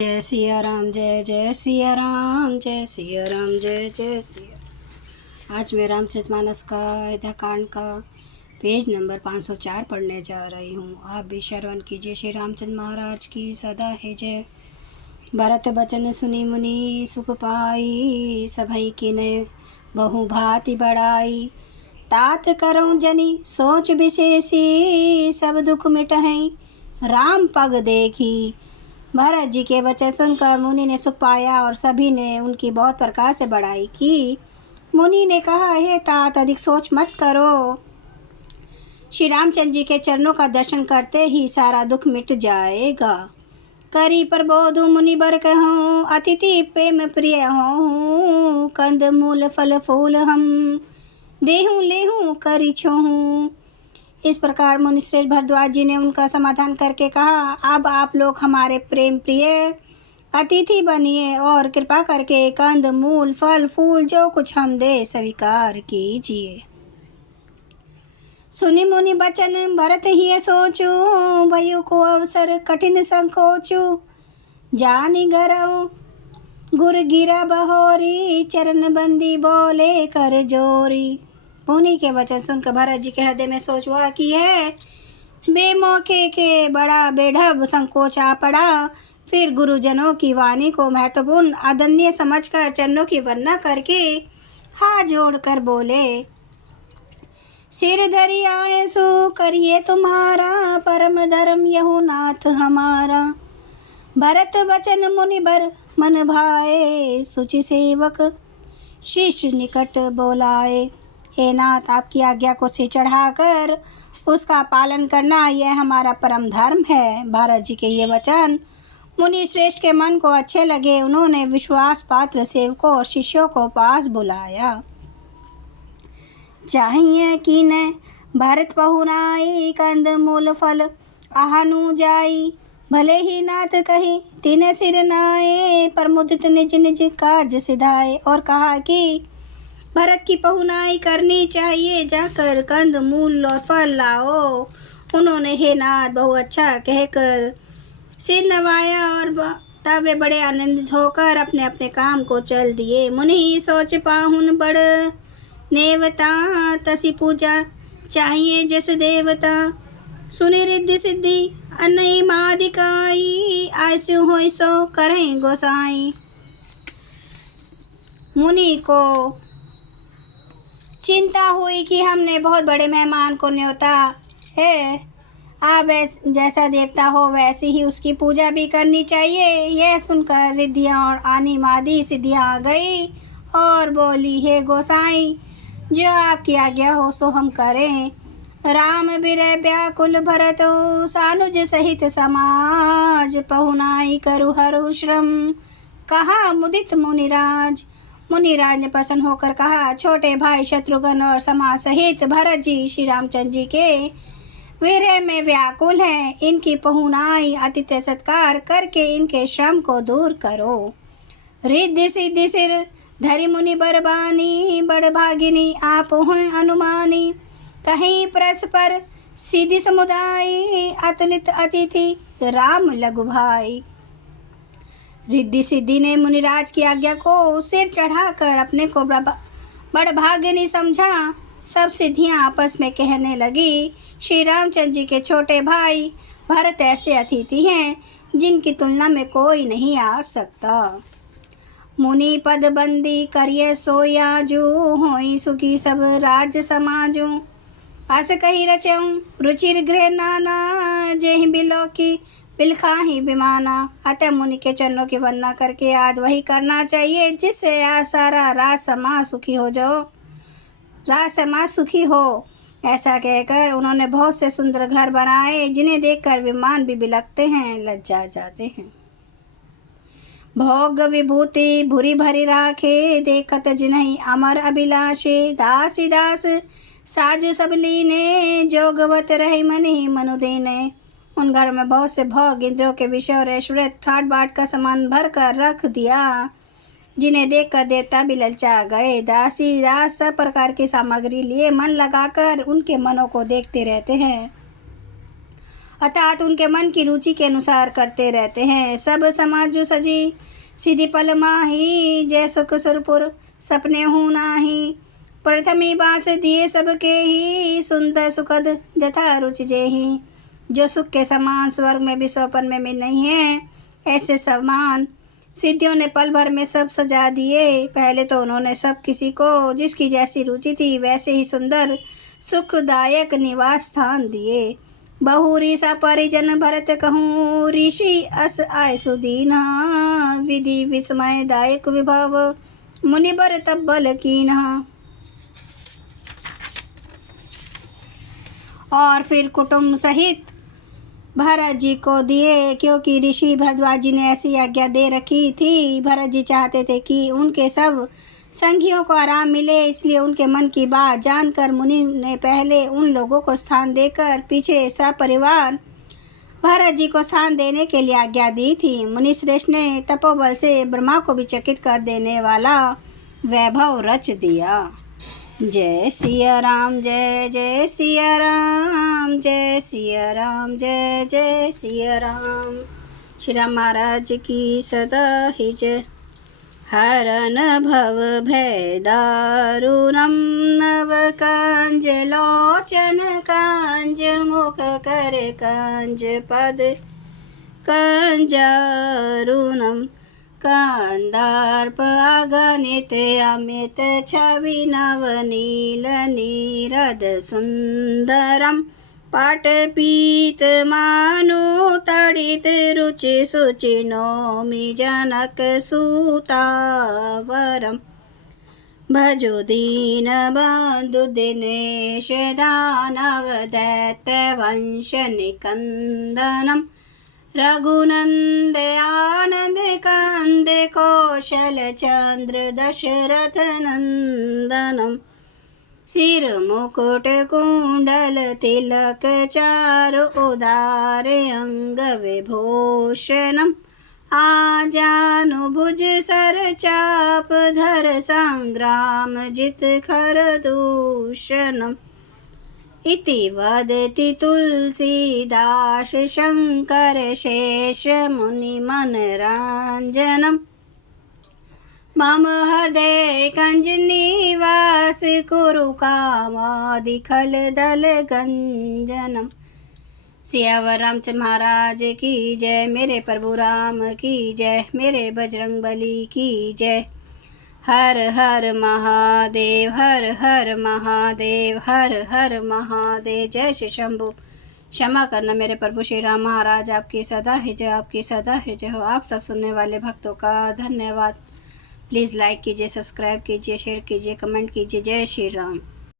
जय सिया राम, जय जय सिया राम, जय सिया राम, जय जय सिया। आज मैं रामचरितमानस का अयोध्या कांड का पेज नंबर 504 पढ़ने जा रही हूँ। आप भी श्रवण कीजिए। श्री रामचंद्र महाराज की सदा है जय। भरत बचन सुनी मुनि सुख पाई, सभई किने बहु भांति बढ़ाई। तात करऊँ जनि सोच विशेषी, सब दुख मिटहई राम पग देखी। भरत जी के वचन सुनकर मुनि ने सुख पाया और सभी ने उनकी बहुत प्रकार से बड़ाई की। मुनि ने कहा, हे तात, अधिक सोच मत करो। श्री रामचंद्र जी के चरणों का दर्शन करते ही सारा दुख मिट जाएगा। करी प्रबोध मुनि बर कहूँ, अतिथि प्रेम प्रिय हों। कंद मूल फल फूल हम देहूँ लेहूँ करी छोहूँ। इस प्रकार मुनिश्रेष्ठ भरद्वाज जी ने उनका समाधान करके कहा, अब आप लोग हमारे प्रेम प्रिय अतिथि बनिए और कृपा करके कंद मूल फल फूल जो कुछ हम दे स्वीकार कीजिए। सुनि मुनि बचन भरत ही सोचू, भयु को अवसर कठिन संकोचू। जानि गरऊ गुर गिरा बहोरी, चरण बंदी बोले कर जोरी। मुनि के वचन सुनकर भरत जी के हृदय में सोच हुआ कि है बेमौके के बड़ा बेढब संकोच आ पड़ा। फिर गुरुजनों की वाणी को महत्वपूर्ण अदन्य समझकर चरणों की वंदना करके हाथ जोड़कर बोले, सिर धरि आए सो करिए तुम्हारा, परम धर्म यहु नाथ हमारा। भरत वचन मुनि बर मन भाए, सुचि सेवक शिष्य निकट बोलाए। हे नाथ, आपकी आज्ञा को सिर चढ़ाकर उसका पालन करना यह हमारा परम धर्म है। भरत जी के ये वचन मुनि श्रेष्ठ के मन को अच्छे लगे। उन्होंने विश्वास पात्र सेवकों और शिष्यों को पास बुलाया। चाहिए कि न भरत पहुनाई, कंद मूल फल आहनु जाई। भले ही नाथ कही तीन सिर नाए, पर मुदित निज निज काज सिधाए। और कहा कि भरत की पहुनाई करनी चाहिए, जाकर कंद मूल और फल लाओ। उन्होंने हे नाथ बहु अच्छा कहकर सिर नवाया और तब वे बड़े आनंदित होकर अपने अपने काम को चल दिए। मुनि सोच पाहुन बड़ नेवता, तसी पूजा चाहिए जस देवता। सुनि रिद्धि सिद्धि अनई मादिकाई, आयसु होय सो करें गोसाई। मुनि को चिंता हुई कि हमने बहुत बड़े मेहमान को न्योता है। अब जैसा देवता हो वैसी ही उसकी पूजा भी करनी चाहिए। यह सुनकर रिद्धियाँ और आनी मादी सिद्धियाँ आ गई और बोली, हे गोसाई, जो आपकी आज्ञा हो सो हम करें। राम बिरह व्याकुल भरत, सानुज सहित समाज। पहुनाई करु हरु श्रम, कहा मुदित मुनिराज। मुनिराज ने प्रसन्न होकर कहा, छोटे भाई शत्रुघ्न और समाज सहित भरत जी श्री रामचंद्र जी के विरह में व्याकुल हैं। इनकी पहुनाई आतिथ्य सत्कार करके इनके श्रम को दूर करो। रिद्धि सिद्धि सिर धरि मुनि बरबानी, बड़ भागिनी आप हैं अनुमानी। कहीं परस्पर सिद्धि समुदाय, अतुलित अतिथि राम लघु भाई। रिद्धि सिद्धि ने मुनिराज की आज्ञा को सिर चढ़ाकर अपने को बड़ भाग्यनी समझा। सब सिद्धियां आपस में कहने लगी, श्री रामचंद्र जी के छोटे भाई भरत ऐसे अतिथि हैं जिनकी तुलना में कोई नहीं आ सकता। मुनि पद बंदी करिए सोयाजू, होई सुखी सब राज समाजू। अस कही रचऊँ रुचिर गृह नाना, जेहि बिलो की बिलखाही बिमाना। अतः मुनि के चरणों की वंदना करके आज वही करना चाहिए जिससे आज सारा राज समाज सुखी हो जाओ, राज समाज सुखी हो। ऐसा कहकर उन्होंने बहुत से सुंदर घर बनाए, जिन्हें देखकर विमान भी बिलखते हैं, लज्जा जाते हैं। भोग विभूति भूरी भरी राखे, देखत जिन्हीं अमर अभिलाषे। दासी दास साजु सब लीने, जोगवत रही मनि मनु देने। उन घरों में बहुत से भोग, इंद्रियों के विषय और ऐश्वर्य ठाट बाट का सामान भर कर रख दिया, जिन्हें देखकर देवता भी ललचा गए। दासी दास सब प्रकार की सामग्री लिए मन लगाकर उनके मनों को देखते रहते हैं। अर्थात उनके मन की रुचि के अनुसार करते रहते हैं। सब समाज जो सजी सीधी पल माही, जय सुख सुरपुर सपने हूँ नाही। प्रथमी बास दिए सबके ही, सुंदर सुखद जथा रुचि जेहि। जो सुख के समान स्वर्ग में भी स्वपन में भी नहीं है, ऐसे समान सिद्धियों ने पल भर में सब सजा दिए। पहले तो उन्होंने सब किसी को जिसकी जैसी रुचि थी वैसे ही सुंदर सुखदायक निवास स्थान दिए। बहुरी सा परिजन भरत कहूँ, ऋषि अस आय सुदीना। विधि विस्मयदायक विभव मुनिबर तब्बल कीन्हा। और फिर कुटुंब सहित भरत जी को दिए, क्योंकि ऋषि भरद्वाज जी ने ऐसी आज्ञा दे रखी थी। भरत जी चाहते थे कि उनके सब संगियों को आराम मिले, इसलिए उनके मन की बात जानकर मुनि ने पहले उन लोगों को स्थान देकर पीछे सपरिवार भरत जी को स्थान देने के लिए आज्ञा दी थी। मुनि श्रेष्ठ ने तपोबल से ब्रह्मा को भी चकित कर देने वाला वैभव रच दिया। जय सिया राम, जय जय सिया राम, जय सिया राम, जय जय सिया राम। श्री राम महाराज की सदा ही जय। हरन भव भय दारुणम, नव कांज लोचन कांज, मुख कर कांज पद कंजारुणम। कांदार्प अगणित अमित छवि नवनील नीरद सुंदरम। पाटपीत मानु तड़ित रुचि सुचि नौमि जनक सुतावरम। भजो दीन बंधु दिनेश दानव दैत्य वंश निकंदनम। रघुनंद आनंद कंद कौशल चंद्र दशरथ नंदनम। सिर मुकुट कुंडल तिलक चारु उदार अंग विभूषणम। आजानुभुज सर चाप धर संग्राम जित खर दूषणम। इति वदति तुलसीदास शंकर शेष मुनि मनरांजनम। मम हृदय कंज निवास कुरु कामादि खल दल गंजनम। सियावर रामचंद्र महाराज की जय। मेरे प्रभु राम की जय। मेरे बजरंग बली की जय। हर हर महादेव, हर हर महादेव, हर हर महादेव। जय श्री शंभु। क्षमा करना मेरे प्रभु श्री राम महाराज, आपकी सदा है जय, आपकी सदा है जय हो। आप सब सुनने वाले भक्तों का धन्यवाद। प्लीज़ लाइक कीजिए, सब्सक्राइब कीजिए, शेयर कीजिए, कमेंट कीजिए। जय श्री राम।